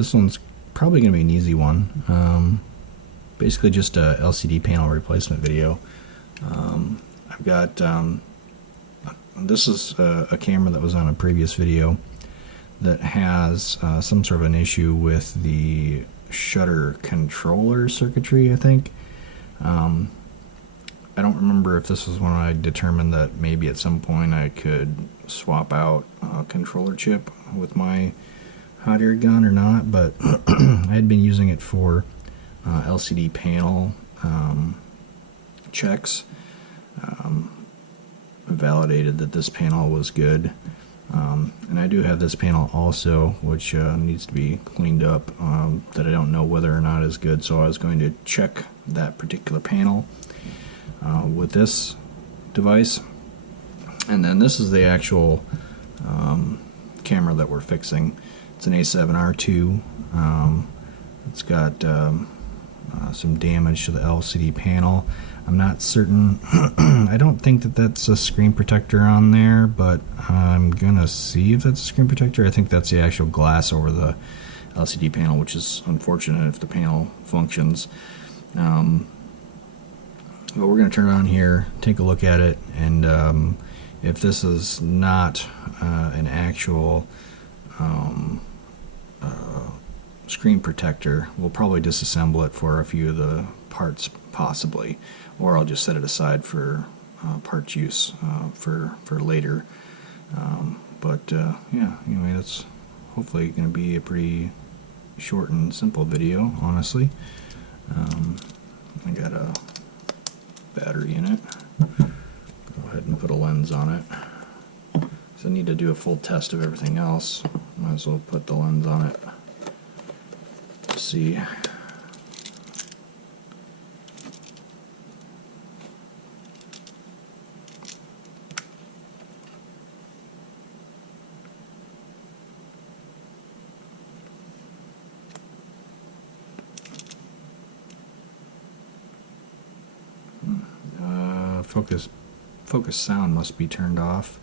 This one's probably going to be an easy one. Basically just a LCD panel replacement video. I've got, this is a camera that was on a previous video that has some sort of an issue with the shutter controller circuitry, I think. I don't remember if this was when I determined that maybe at some point I could swap out a controller chip with my hot air gun or not, but I had been using it for LCD panel checks. Validated that this panel was good, and I do have this panel also, which needs to be cleaned up, that I don't know whether or not is good, so I was going to check that particular panel with this device. And then this is the actual camera that we're fixing. It's an A7R2. It's got some damage to the LCD panel. I'm not certain. I don't think that that's a screen protector on there, but I'm gonna see if that's a screen protector. I think that's the actual glass over the LCD panel, which is unfortunate if the panel functions. But we're gonna turn it on here, take a look at it, and if this is not an actual screen protector, we'll probably disassemble it for a few of the parts, possibly, or I'll just set it aside for parts use for later. Yeah, anyway, that's hopefully going to be a pretty short and simple video, honestly. I got a battery in it. Go ahead and put a lens on it. So I need to do a full test of everything else. Might as well put the lens on it. See. Focus sound must be turned off.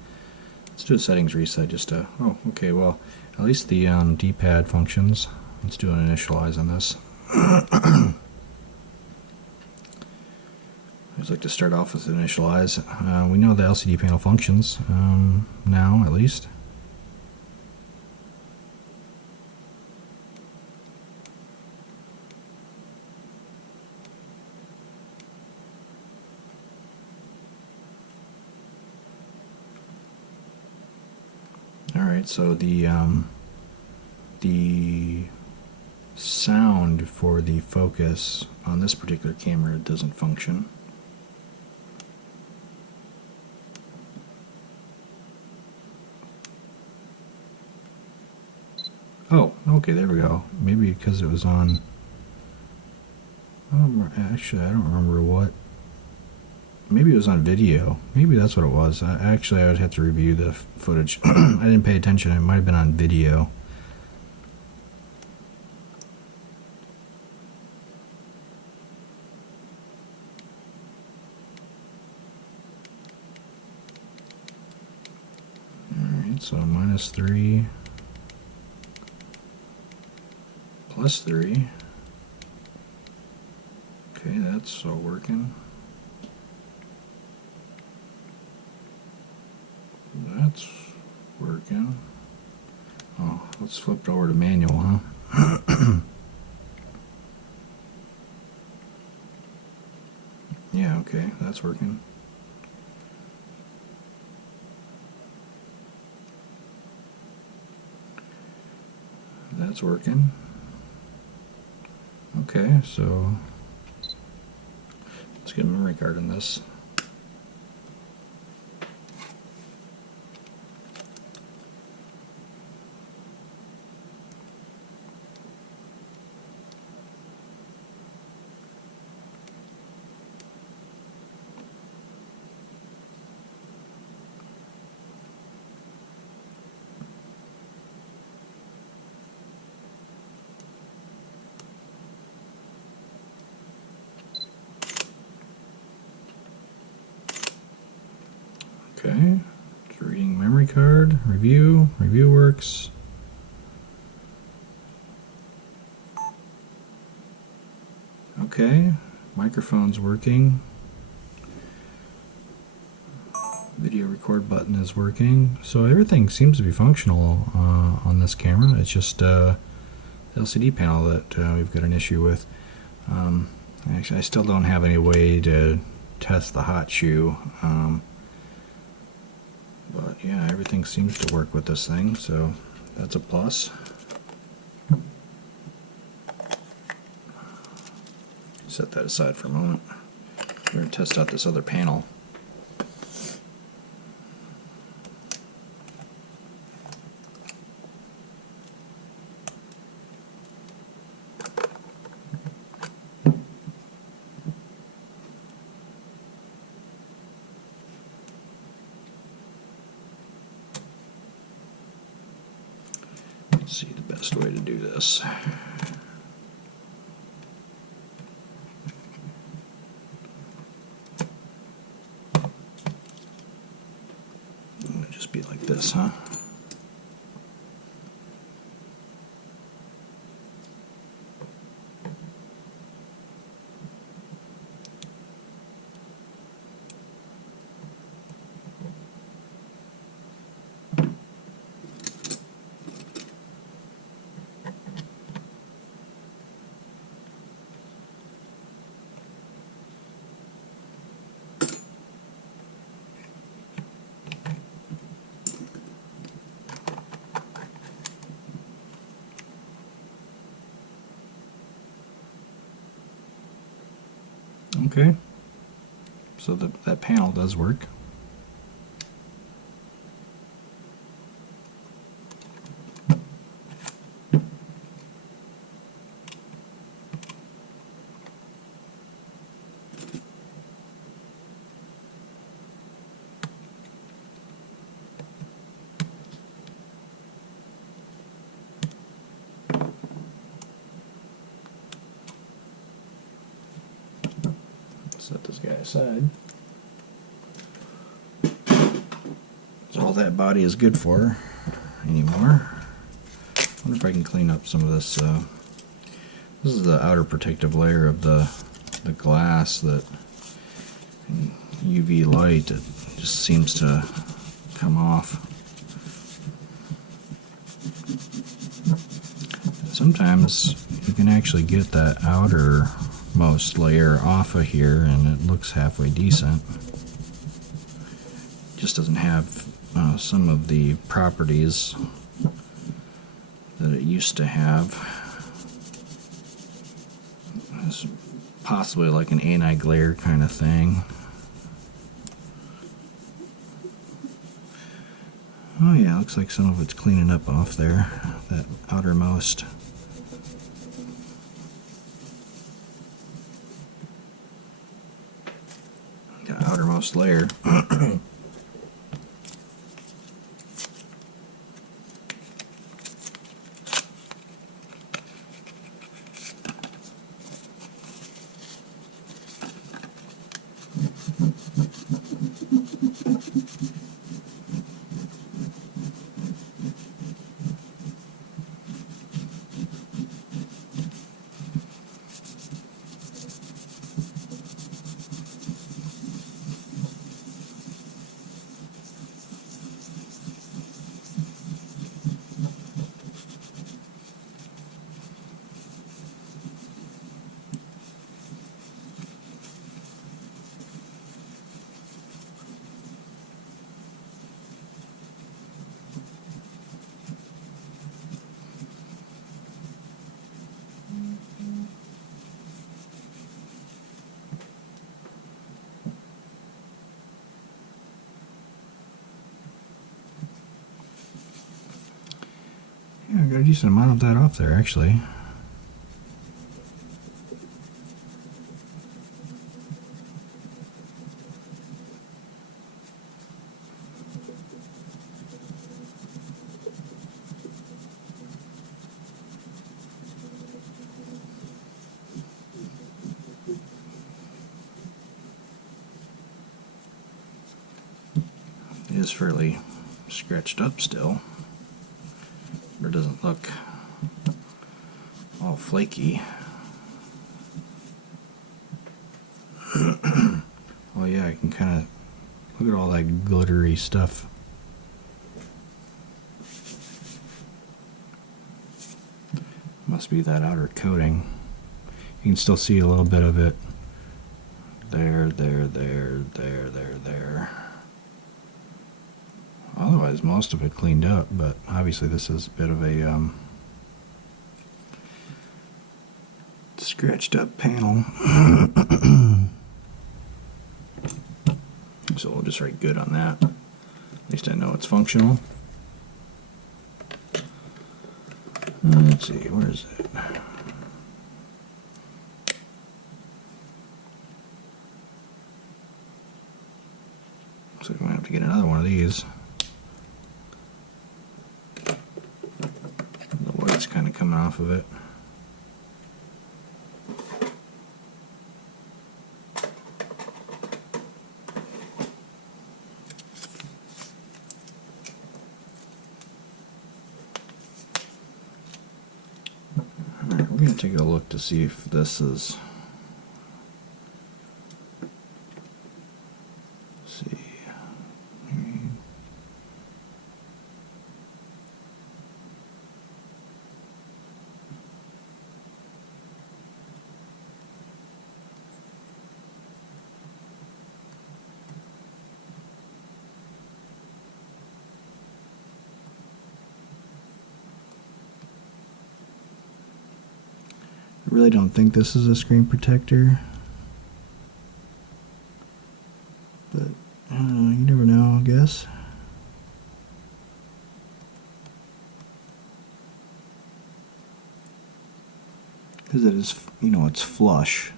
Let's do a settings reset just to, oh, okay, well, at least the D-pad functions. Let's do an initialize on this. I always like to start off with initialize. We know the LCD panel functions now, at least. Alright, so the sound for the focus on this particular camera doesn't function. Oh, okay, there we go. Maybe because it was on... Actually, I don't remember what. Maybe it was on video. Maybe that's what it was. Actually, I would have to review the footage. I didn't pay attention. It might have been on video. Alright, so -3. +3. Okay, that's all working. That's working. Oh, let's flip it over to manual, huh? Yeah, okay, that's working. That's working. Okay, so let's get a memory card in this. Okay, it's reading memory card, review works. Okay, microphone's working. Video record button is working. So everything seems to be functional on this camera. It's just the LCD panel that we've got an issue with. Actually, I still don't have any way to test the hot shoe. But yeah, everything seems to work with this thing, so that's a plus. Set that aside for a moment. We're going to test out this other panel. Let's see the best way to do this. It'll just be like this, huh? Okay, so that panel does work. Set this guy aside. That's all that body is good for anymore. I wonder if I can clean up some of this. This is the outer protective layer of the glass that in UV light, it just seems to come off. Sometimes you can actually get that outermost layer off of here and it looks halfway decent. It just doesn't have some of the properties that it used to have. It's possibly like an anti-glare kind of thing. Oh yeah, looks like some of it's cleaning up off there, that outermost. The outermost layer. Yeah, I got a decent amount of that off there actually. It is fairly scratched up still. It doesn't look all flaky. Oh yeah, I can kind of look at all that glittery stuff. Must be that outer coating. You can still see a little bit of it. There. Otherwise, most of it cleaned up, but obviously this is a bit of a scratched up panel. So we'll just write good on that. At least I know it's functional. Let's see, where is it? Looks like I'm going to have to get another one of these. The white's kind of coming off of it. Alright, we're going to take a look to see if this is... I really don't think this is a screen protector, but I don't know, you never know, I guess. Because it is, you know, it's flush.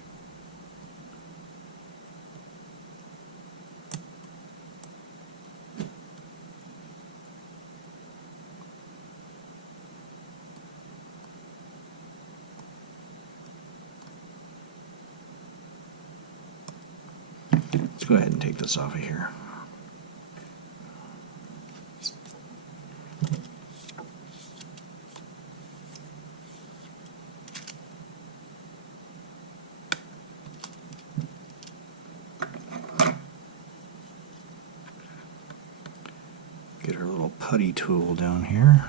Let's go ahead and take this off of here. Get our little putty tool down here.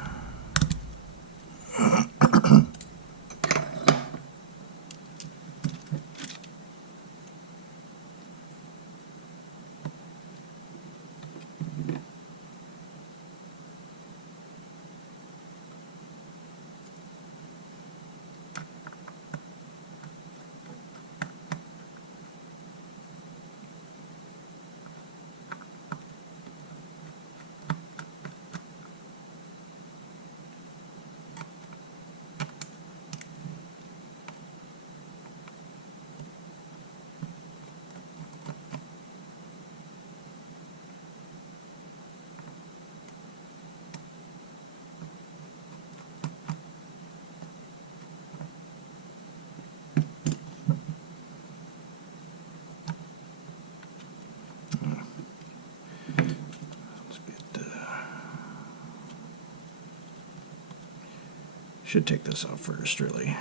Should take this off first, really.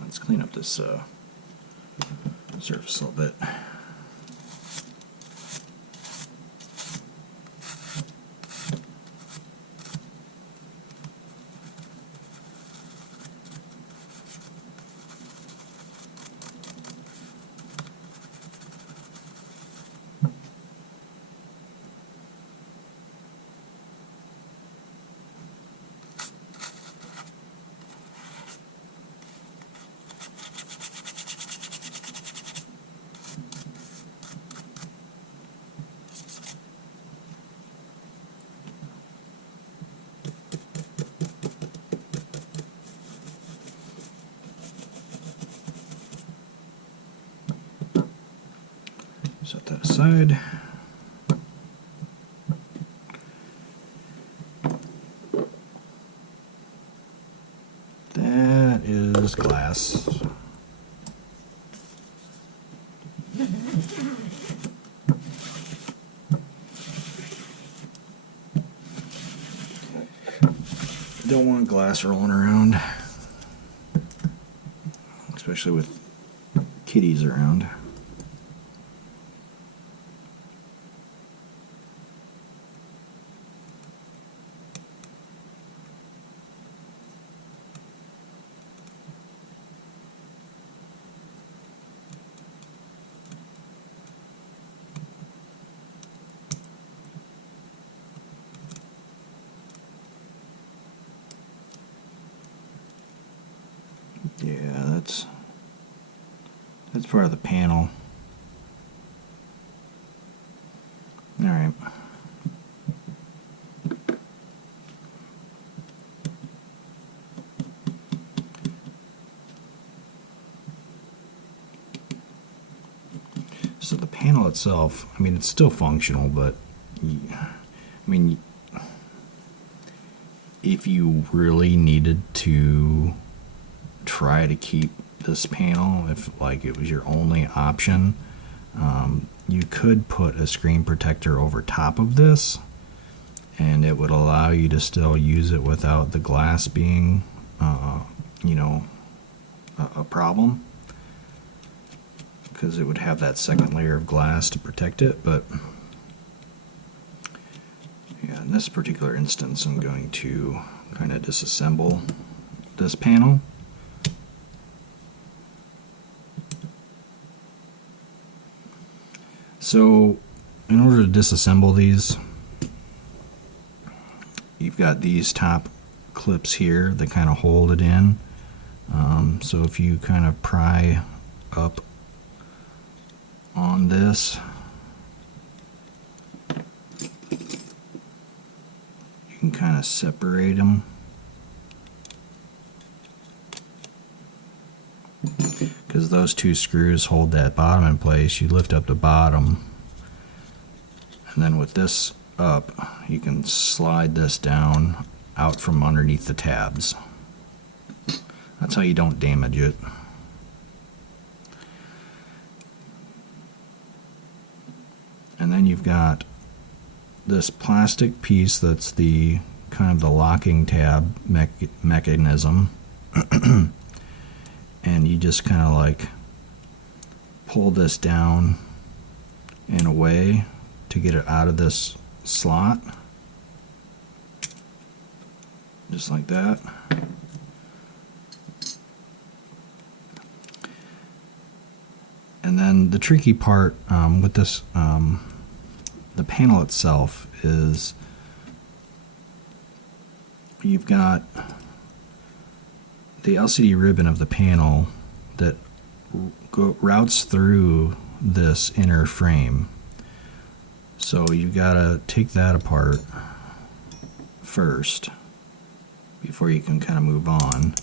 Let's clean up this surface a little bit. Set that aside. That is glass. Don't want glass rolling around, especially with kitties around. Yeah, that's part of the panel. All right. So the panel itself, I mean, it's still functional, but I mean, if you really needed to try to keep this panel, if like it was your only option, you could put a screen protector over top of this, and it would allow you to still use it without the glass being, you know, a problem, because it would have that second layer of glass to protect it. But yeah, in this particular instance, I'm going to kind of disassemble this panel. So in order to disassemble these, you've got these top clips here that kind of hold it in. So if you kind of pry up on this, you can kind of separate them. Because those two screws hold that bottom in place. You lift up the bottom, and then with this up, you can slide this down out from underneath the tabs. That's how you don't damage it. And then you've got this plastic piece that's the kind of the locking tab mechanism. And you just kind of like pull this down in a way to get it out of this slot, just like that. And then the tricky part with this, the panel itself, is you've got the LCD ribbon of the panel that routes through this inner frame. So you've got to take that apart first before you can kind of move on.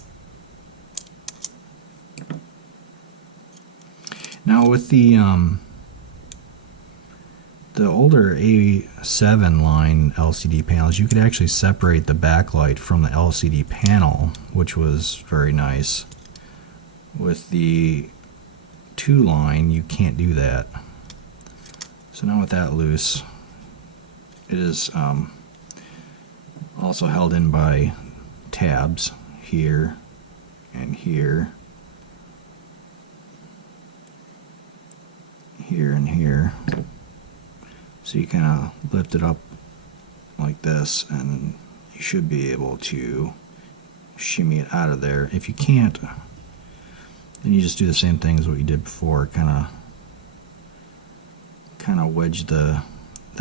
Now with the older A7 line LCD panels, you could actually separate the backlight from the LCD panel, which was very nice. With the 2 line, you can't do that. So now with that loose, it is also held in by tabs here and here, here and here. So you kind of lift it up like this, and you should be able to shimmy it out of there. If you can't, then you just do the same thing as what you did before. Kind of wedge the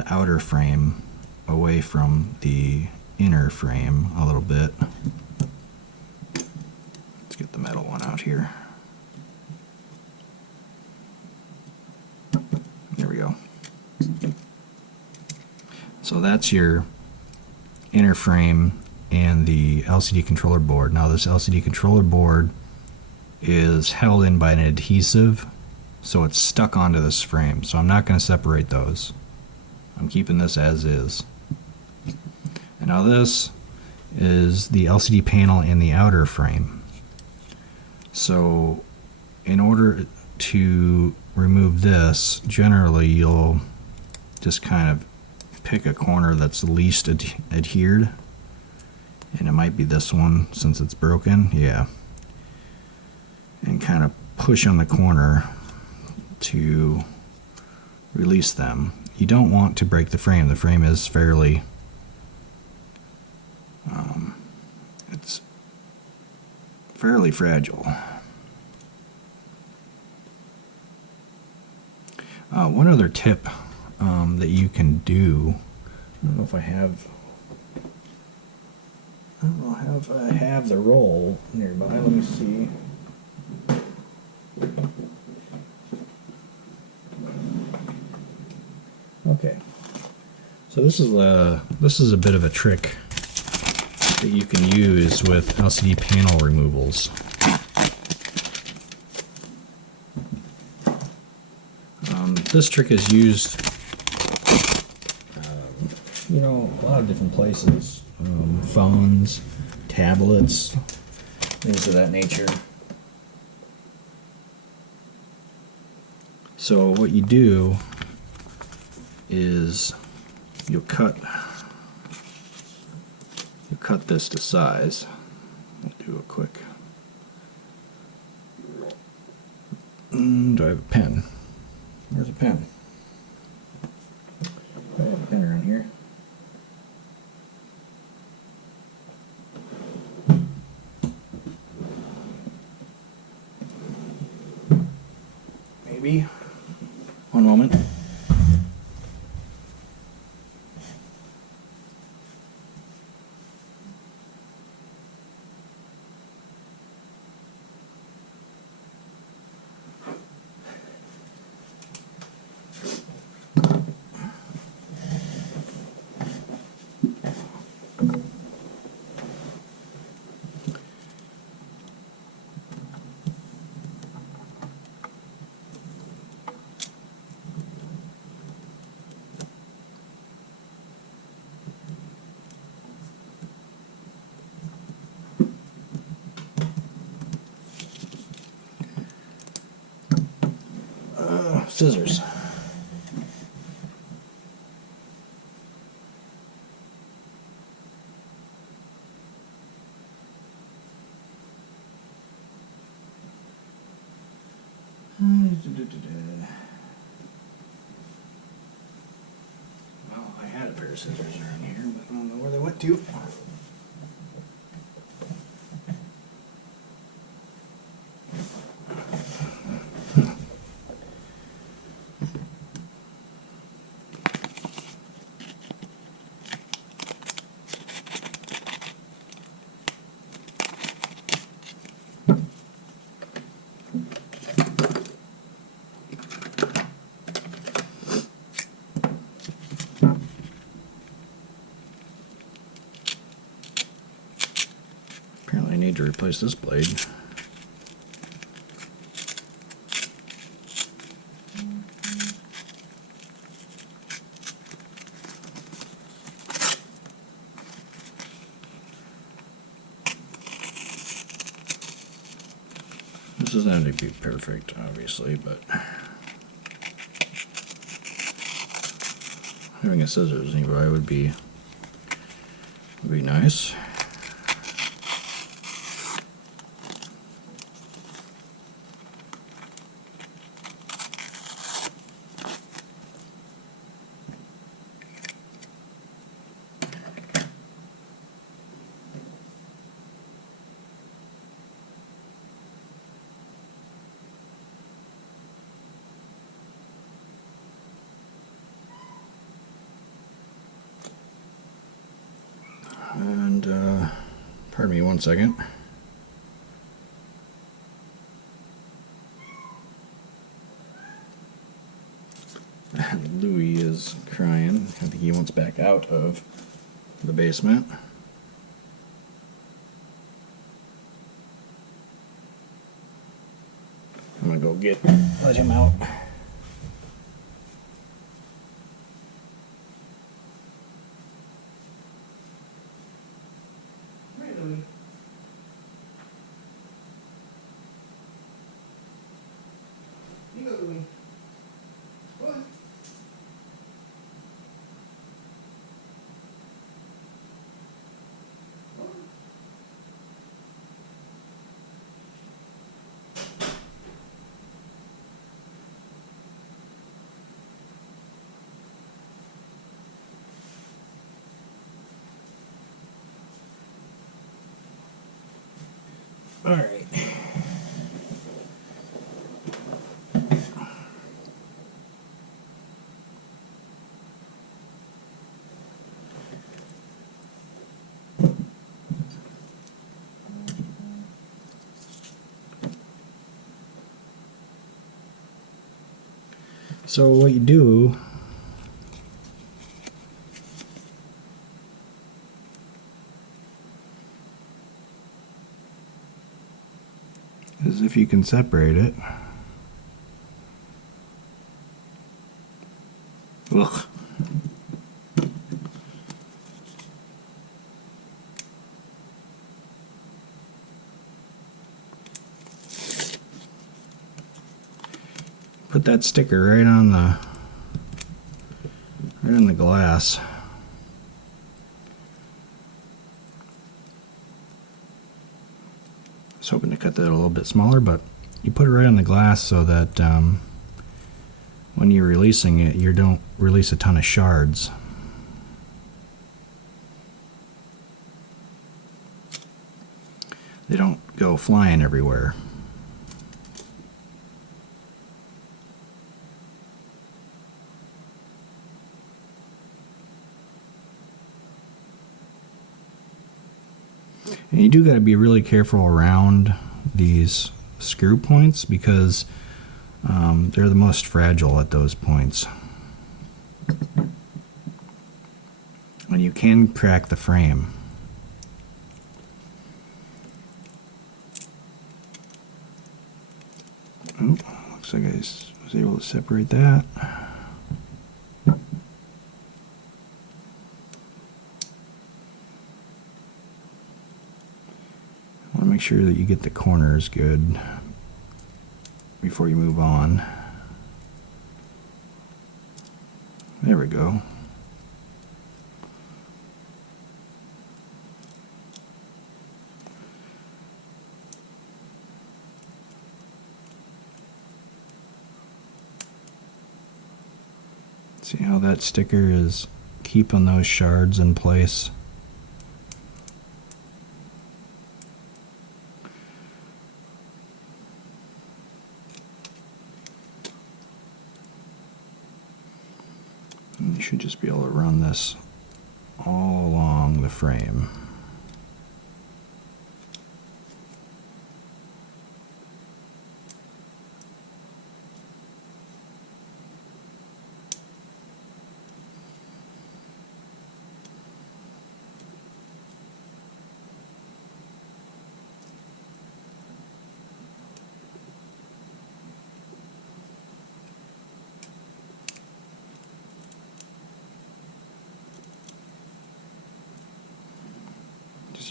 outer frame away from the inner frame a little bit. Let's get the metal one out here. There we go. So that's your inner frame and the LCD controller board. Now this LCD controller board is held in by an adhesive so it's stuck onto this frame. So I'm not going to separate those. I'm keeping this as is. And now this is the LCD panel in the outer frame. So in order to remove this, generally you'll just kind of pick a corner that's least adhered, and it might be this one since it's broken, yeah, and kind of push on the corner to release them. You don't want to break the frame. The frame is fairly it's fairly fragile. One other tip that you can do, I don't know if I have the roll nearby. Let me see. Okay, so this is a bit of a trick that you can use with LCD panel removals. This trick is used, you know, a lot of different places. Phones, tablets, things of that nature. So what you do is you'll cut this to size. I'll do a quick. Do I have a pen? Where's a pen? I have a pen around here. Maybe. One moment. Scissors. Well, I had a pair of scissors around here, but I don't know where they went to. Apparently I need to replace this blade. This doesn't have to be perfect, obviously, but having a scissors nearby would be nice. And pardon me 1 second. Louis is crying. I think he wants back out of the basement. I'm going go let him out. All right. So what you do is, if you can separate it. Ugh. Put that sticker right on the glass. I was hoping to cut that a little bit smaller, but you put it right on the glass so that when you're releasing it, you don't release a ton of shards. They don't go flying everywhere. And you do got to be really careful around these screw points because they're the most fragile at those points. And you can crack the frame. Oh, looks like I was able to separate that. Make sure that you get the corners good before you move on. There we go. See how that sticker is keeping those shards in place? You should just be able to run this all along the frame.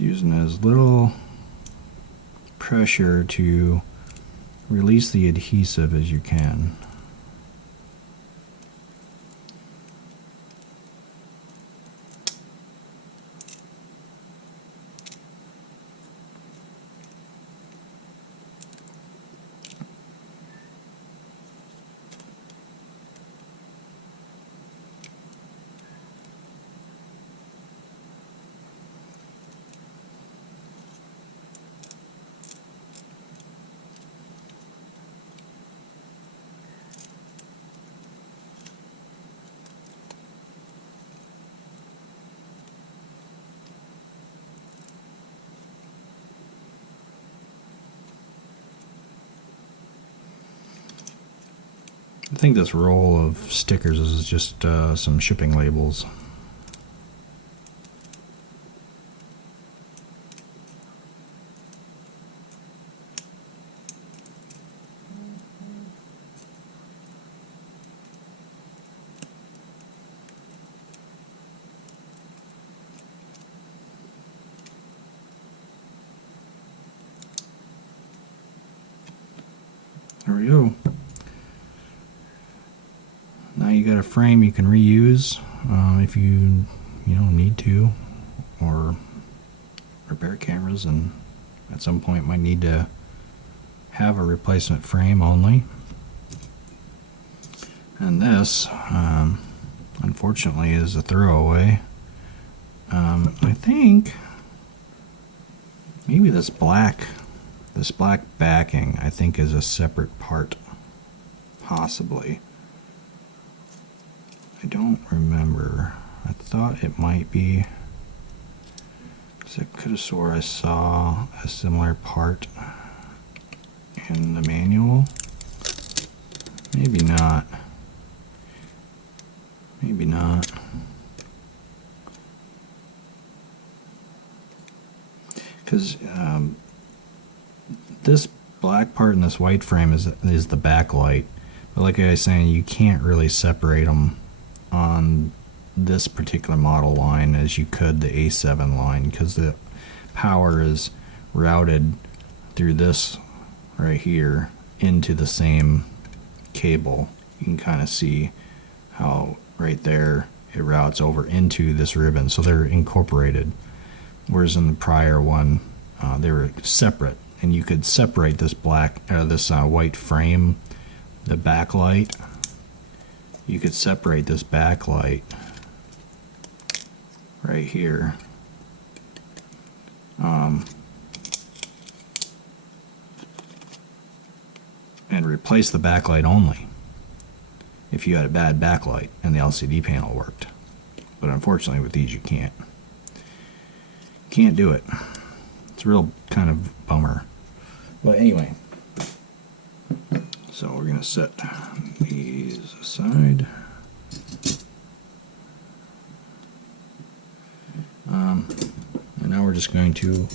Using as little pressure to release the adhesive as you can. I think this roll of stickers is just some shipping labels. we go. Now you got a frame you can reuse if you need to, or repair cameras and at some point might need to have a replacement frame only. And this unfortunately is a throwaway. I think maybe this black backing I think is a separate part, possibly. I don't remember. I thought it might be, because I could have swore I saw a similar part in the manual. Maybe not. Maybe not. Because this black part and this white frame is the backlight. But like I was saying, you can't really separate them on this particular model line as you could the A7 line, because the power is routed through this right here into the same cable. You can kind of see how right there it routes over into this ribbon, so they're incorporated, whereas in the prior one they were separate, and you could separate this white frame, the backlight. You could separate this backlight right here and replace the backlight only if you had a bad backlight and the LCD panel worked. But unfortunately with these you can't do it. It's a real kind of bummer. But anyway, so we're going to set these aside. And now we're just going to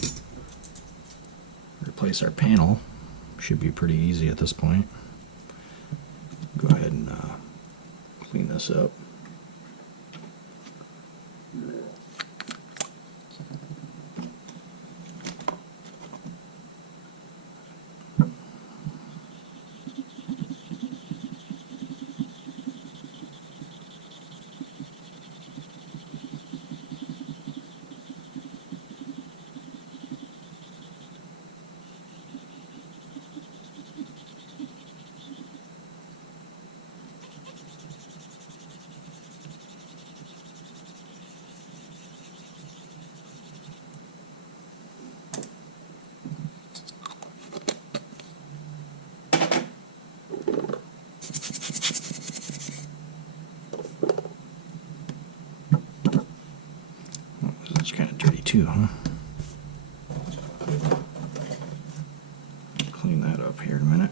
replace our panel. Should be pretty easy at this point. Go ahead and clean this up. It's kind of dirty too, huh? Clean that up here in a minute.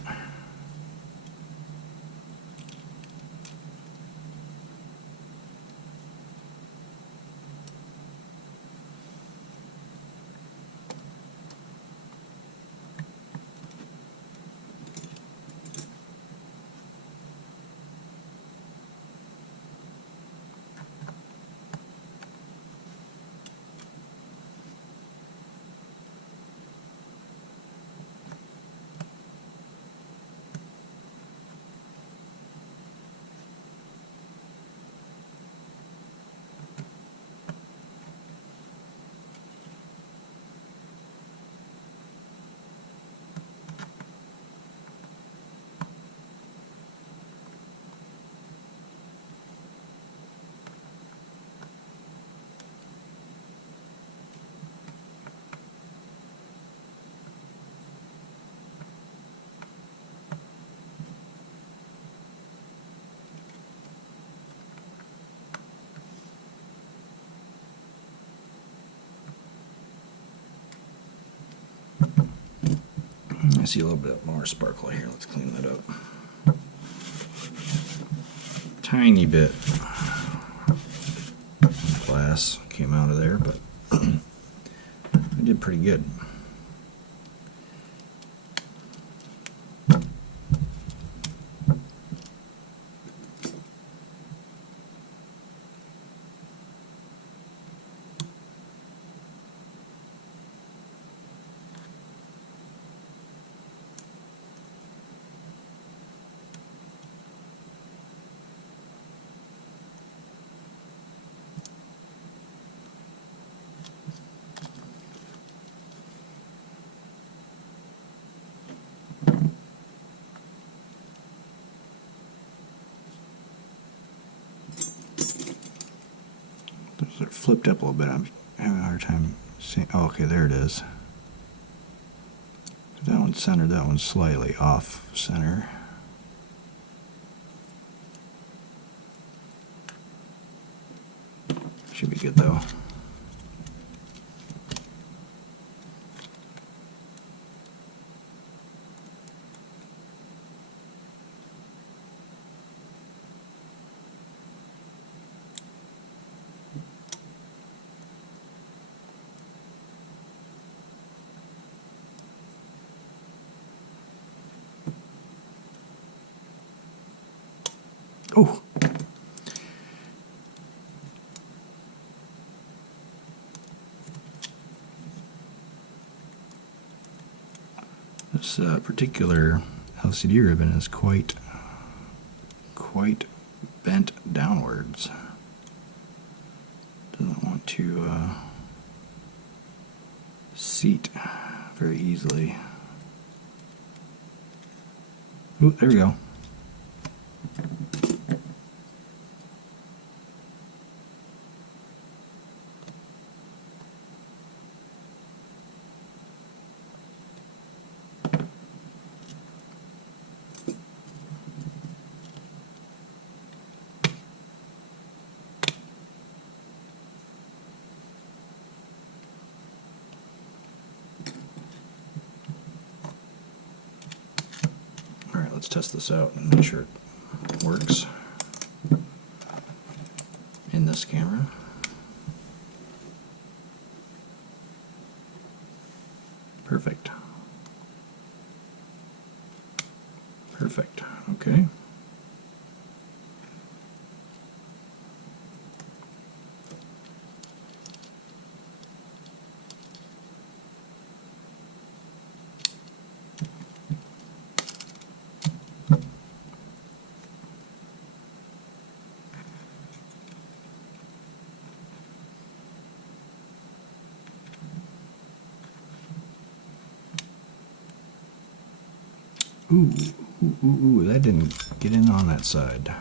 I see a little bit more sparkle here. Let's clean that up. Tiny bit of glass came out of there, but I did pretty good. So it flipped up a little bit. I'm having a hard time seeing. Oh, okay, there it is. That one's centered, that one's slightly off center. Should be good though. Oh! This particular LCD ribbon is quite bent downwards. Doesn't want to seat very easily. Ooh, there we go. Alright, let's test this out and make sure it works in this camera. Perfect. Perfect. Okay. Ooh, that didn't get in on that side.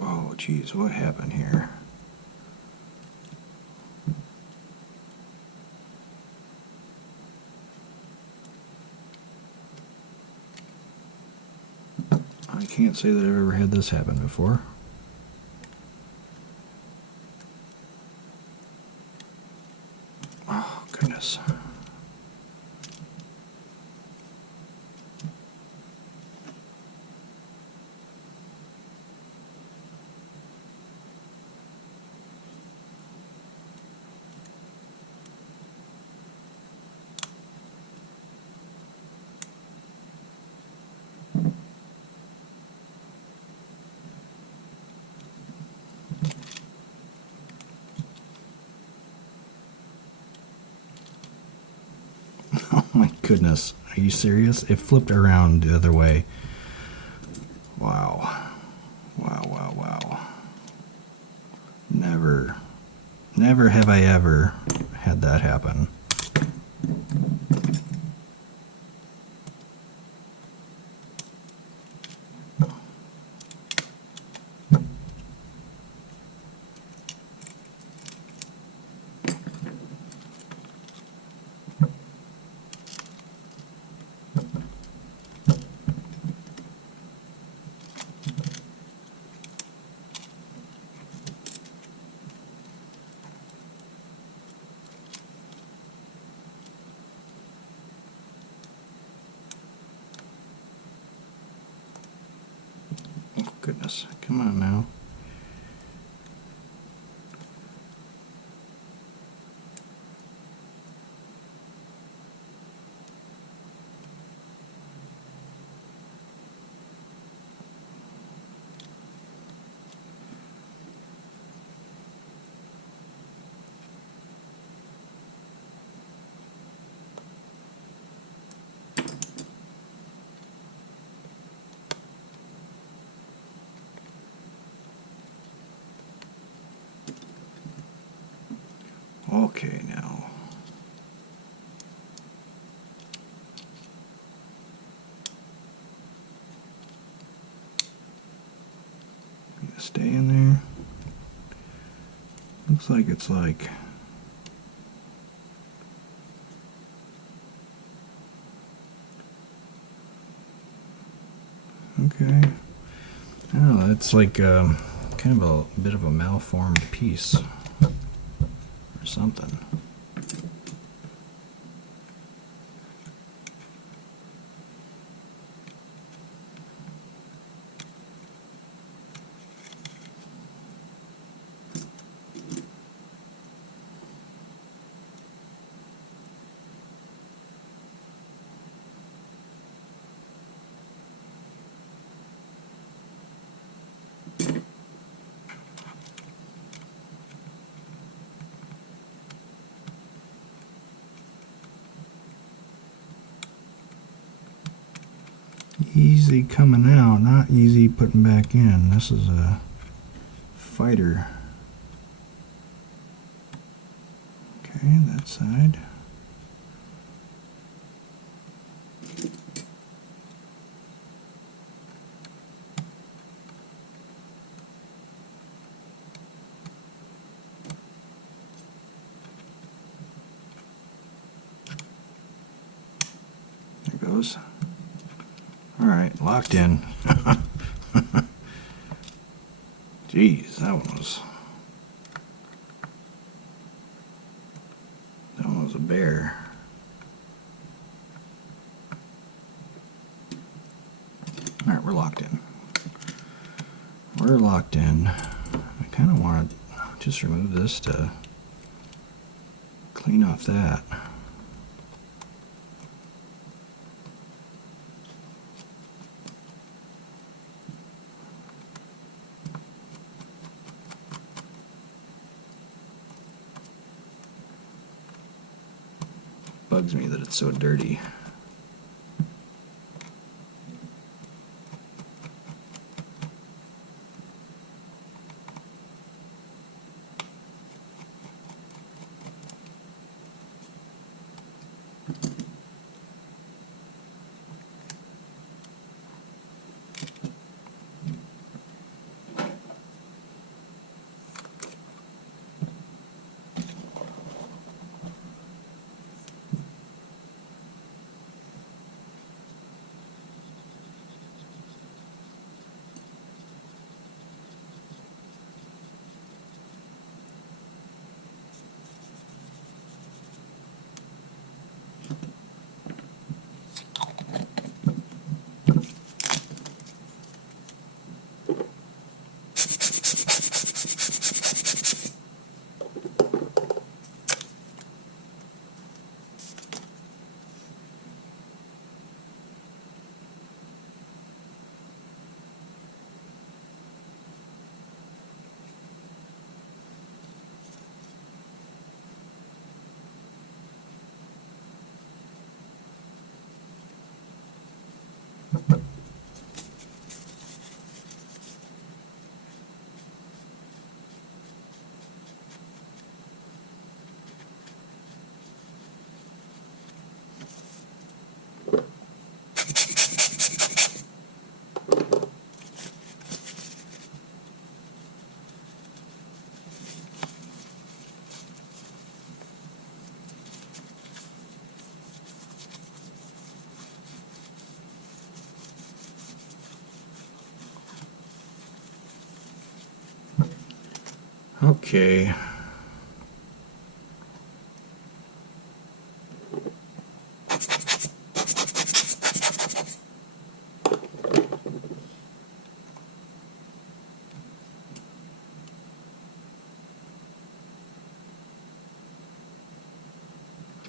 Oh, geez, what happened here? I can't say that I've ever had this happen before. Oh, goodness. Oh my goodness, are you serious? It flipped around the other way. Wow. Wow. Never have I ever had that happen. Oh goodness, come on now. Okay, now. Looks like it's like okay. I don't know. It's like kind of a bit of a malformed piece or something. Easy coming out, not easy putting back in. This is a fighter. Okay, that side. There goes. Alright, locked in. Jeez, that one was a bear. Alright, we're locked in. We're locked in. I kind of want to just remove this to clean off that. Bugs me that it's so dirty. Okay.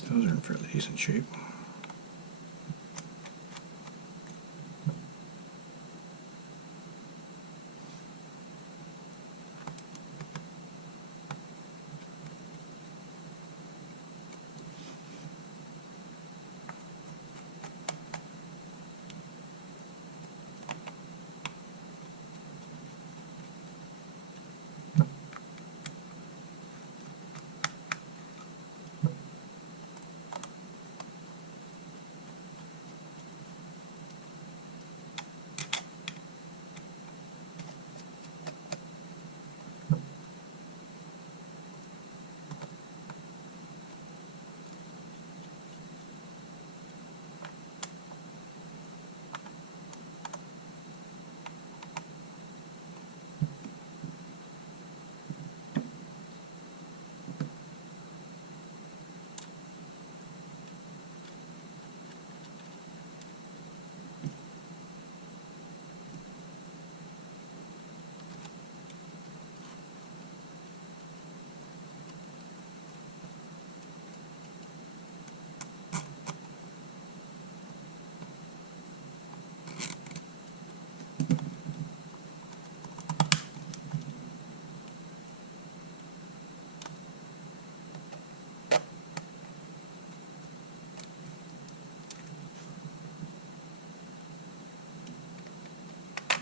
Those are in fairly decent shape.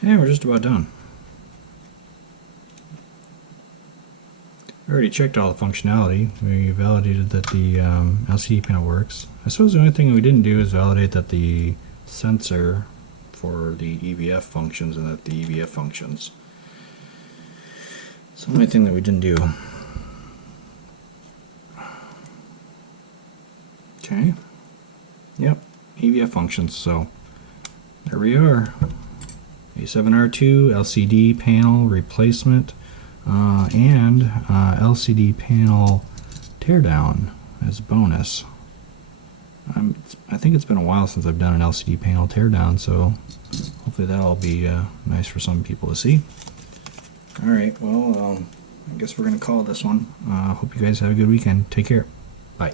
And we're just about done. I already checked all the functionality. We validated that the LCD panel works. I suppose the only thing we didn't do is validate that the sensor for the EVF functions and that the EVF functions. It's the only thing that we didn't do. Okay. Yep, EVF functions, so there we are. A7R2 LCD panel replacement and LCD panel teardown as a bonus. I think it's been a while since I've done an LCD panel teardown, so hopefully that'll be nice for some people to see. Alright, well, I guess we're going to call this one. Hope you guys have a good weekend. Take care. Bye.